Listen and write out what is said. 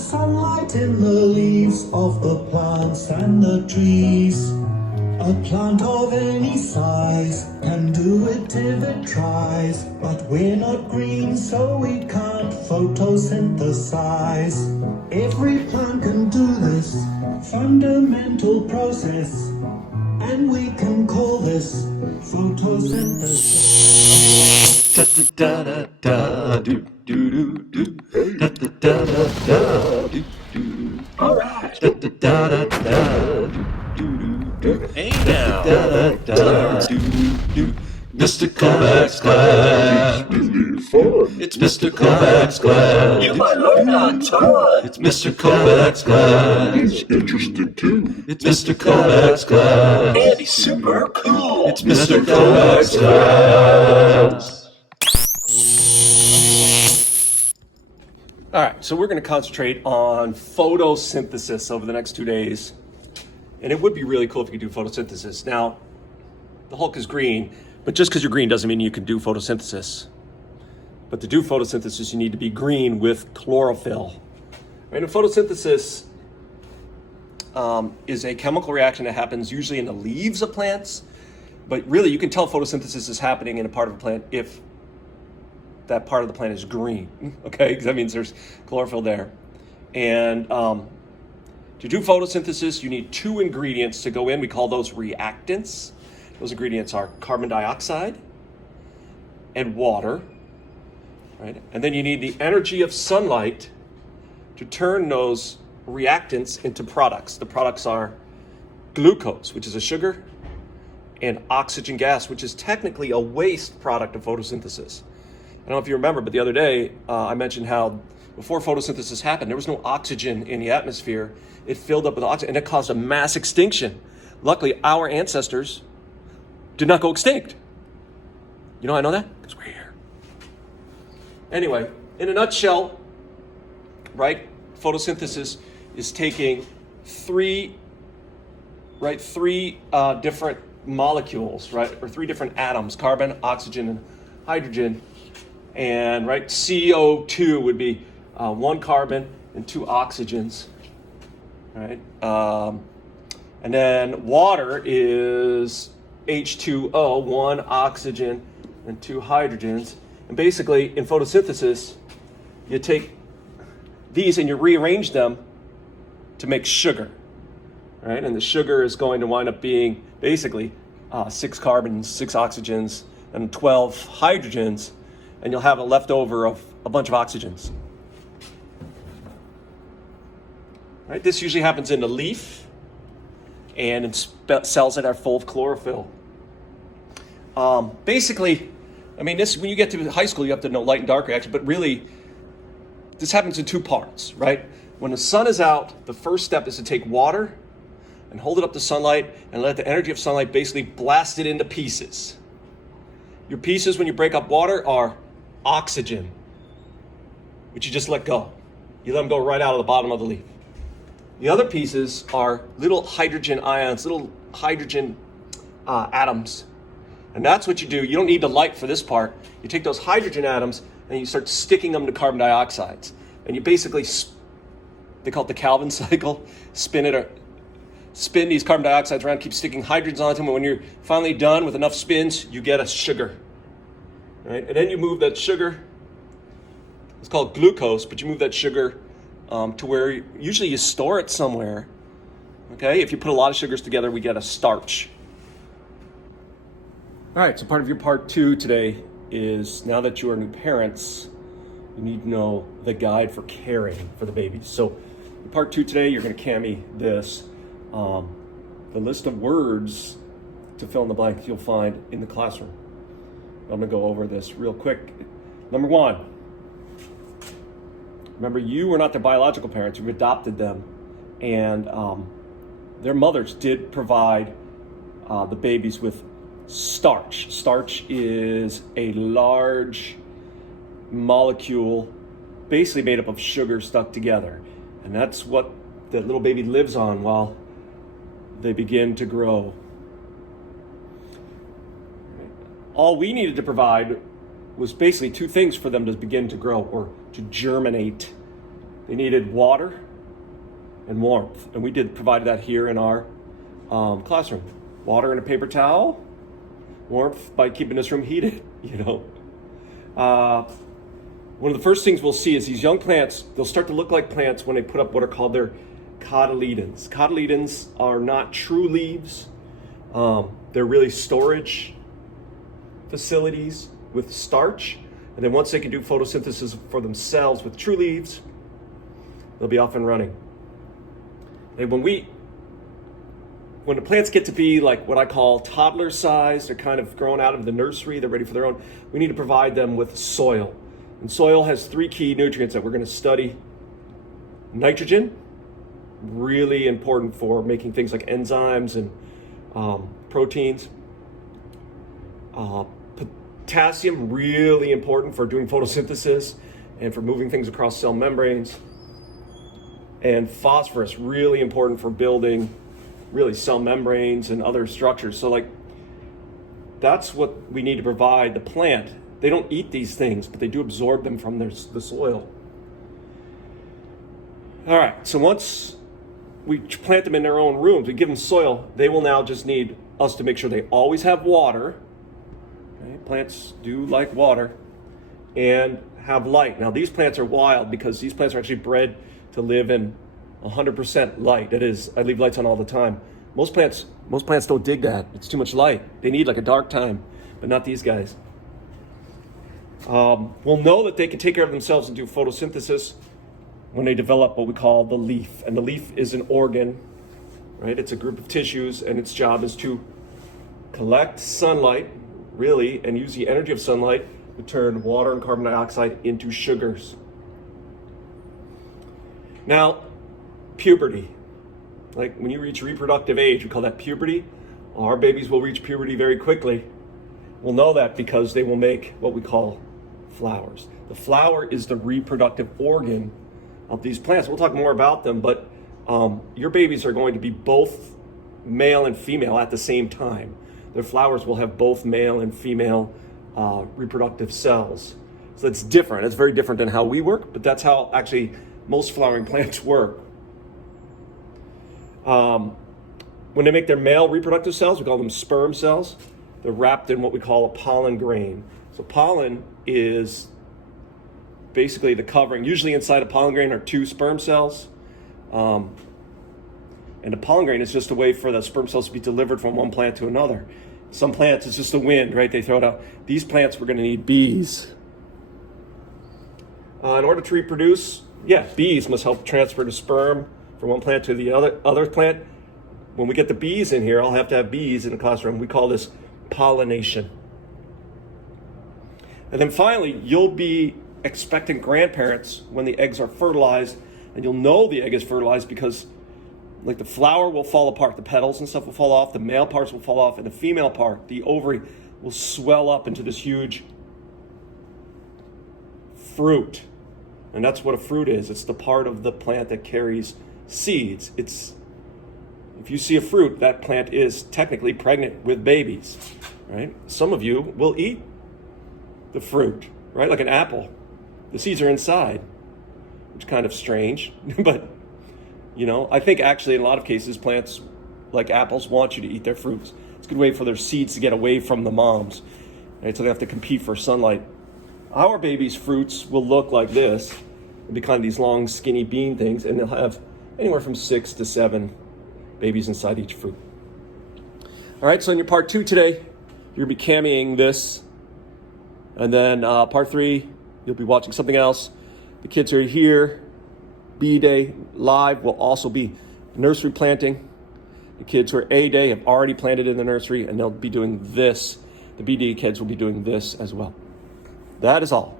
sunlight in the leaves of the plants and the trees. A plant of any size can do it if it tries, but we're not green, so we can't photosynthesize. Every plant can do this fundamental process, and we can call this photosynthesis. Da da da da do do do do. Da da da da da do do. All right. Da da da da da do do do. Hey now. Da da da do do. Mr. Kovacs class. It's Mr. Kovacs class. You might learn a ton. It's Mr. Kovacs class. He's interesting too. It's Mr. Kovacs class. And he's super cool. It's Mr. Kovacs class. All right, so we're going to concentrate on photosynthesis over the next 2 days. And it would be really cool if you could do photosynthesis. Now, the Hulk is green, but just because you're green doesn't mean you can do photosynthesis. But to do photosynthesis, you need to be green with chlorophyll. Right? And photosynthesis is a chemical reaction that happens usually in the leaves of plants. But really, you can tell photosynthesis is happening in a part of a plant if that part of the plant is green, okay? Because that means there's chlorophyll there. And to do photosynthesis, you need 2 ingredients to go in. We call those reactants. Those ingredients are carbon dioxide and water, right? And then you need the energy of sunlight to turn those reactants into products. The products are glucose, which is a sugar, and oxygen gas, which is technically a waste product of photosynthesis. I don't know if you remember, but the other day I mentioned how before photosynthesis happened, there was no oxygen in the atmosphere. It filled up with oxygen, and it caused a mass extinction. Luckily, our ancestors did not go extinct. You know how I know that? Because we're here. Anyway, in a nutshell, right, photosynthesis is taking three different molecules, right, or 3 different atoms, carbon, oxygen, and hydrogen. And right, CO2 would be 1 carbon and 2 oxygens, right? And then water is H2O, 1 oxygen and 2 hydrogens. And basically, in photosynthesis, you take these and you rearrange them to make sugar, right? And the sugar is going to wind up being basically 6 carbons, 6 oxygens, and 12 hydrogens. And you'll have a leftover of a bunch of oxygens. Right? This usually happens in the leaf and in cells that are full of chlorophyll. Basically, I mean, this when you get to high school, you have to know light and dark reaction, but really, this happens in 2 parts, right? When the sun is out, the first step is to take water and hold it up to sunlight and let the energy of sunlight basically blast it into pieces. Your pieces, when you break up water, are oxygen, which you just let go. You let them go right out of the bottom of the leaf. The other pieces are little hydrogen ions, little hydrogen atoms. And that's what you do. You don't need the light for this part. You take those hydrogen atoms and you start sticking them to carbon dioxides. And you basically, they call it the Calvin cycle, spin these carbon dioxides around, keep sticking hydrogens onto them. And when you're finally done with enough spins, you get a sugar. Right? And then you move that sugar, it's called glucose, but you move that sugar to where usually you store it somewhere. Okay, if you put a lot of sugars together, we get a starch. All right, so part of your part 2 today is, now that you are new parents, you need to know the guide for caring for the babies. So in part 2 today, you're going to cami this, the list of words to fill in the blank you'll find in the classroom. I'm going to go over this real quick. Number 1, remember, you were not their biological parents. You've adopted them. And their mothers did provide the babies with starch. Starch is a large molecule basically made up of sugar stuck together. And that's what the little baby lives on while they begin to grow. All we needed to provide was basically 2 things for them to begin to grow or to germinate. They needed water and warmth, and we provided that here in our classroom. Water in a paper towel, warmth by keeping this room heated, you know. One of the first things we'll see is these young plants, they'll start to look like plants when they put up what are called their cotyledons. Cotyledons are not true leaves. They're really storage facilities with starch. And then once they can do photosynthesis for themselves with true leaves, they'll be off and running. And when the plants get to be like what I call toddler size, they're kind of grown out of the nursery, they're ready for their own, we need to provide them with soil. And soil has 3 key nutrients that we're going to study. Nitrogen, really important for making things like enzymes and proteins. Potassium, really important for doing photosynthesis and for moving things across cell membranes. And phosphorus, really important for building really cell membranes and other structures. So like, that's what we need to provide the plant. They don't eat these things, but they do absorb them from the soil. All right, so once we plant them in their own rooms, we give them soil, they will now just need us to make sure they always have water. Okay? Plants do like water, and have light. Now these plants are wild because these plants are actually bred to live in 100% light. That is, I leave lights on all the time. Most plants don't dig that. It's too much light. They need like a dark time, but not these guys. We'll know that they can take care of themselves and do photosynthesis when they develop what we call the leaf. And the leaf is an organ, right? It's a group of tissues, and its job is to collect sunlight, really, and use the energy of sunlight to turn water and carbon dioxide into sugars. Now, puberty. Like when you reach reproductive age, we call that puberty. Our babies will reach puberty very quickly. We'll know that because they will make what we call flowers. The flower is the reproductive organ of these plants. We'll talk more about them, but your babies are going to be both male and female at the same time. Their flowers will have both male and female reproductive cells. So it's different. It's very different than how we work, but that's how actually most flowering plants work. When they make their male reproductive cells, we call them sperm cells. They're wrapped in what we call a pollen grain. So pollen is basically the covering. Usually inside a pollen grain are 2 sperm cells. And the pollen grain is just a way for the sperm cells to be delivered from one plant to another. Some plants, it's just the wind, right? They throw it out. These plants, we're going to need bees. In order to reproduce, bees must help transfer the sperm from one plant to the other plant. When we get the bees in here, I'll have to have bees in the classroom. We call this pollination. And then finally, you'll be expectant grandparents when the eggs are fertilized, and you'll know the egg is fertilized because like the flower will fall apart, the petals and stuff will fall off, the male parts will fall off, and the female part, the ovary, will swell up into this huge fruit. And that's what a fruit is. It's the part of the plant that carries seeds. If you see a fruit, that plant is technically pregnant with babies, right? Some of you will eat the fruit, right? Like an apple. The seeds are inside, which is kind of strange, but I think actually in a lot of cases, plants like apples want you to eat their fruits. It's a good way for their seeds to get away from the moms, right? So they have to compete for sunlight. Our babies' fruits will look like this. They'll be kind of these long, skinny bean things, and they'll have anywhere from 6 to 7 babies inside each fruit. All right, so in your part 2 today, you're going to be cammying this. And then part 3, you'll be watching something else. The kids who are here, B Day live, will also be nursery planting. The kids who are A Day have already planted in the nursery, and they'll be doing this. The B Day kids will be doing this as well. That is all.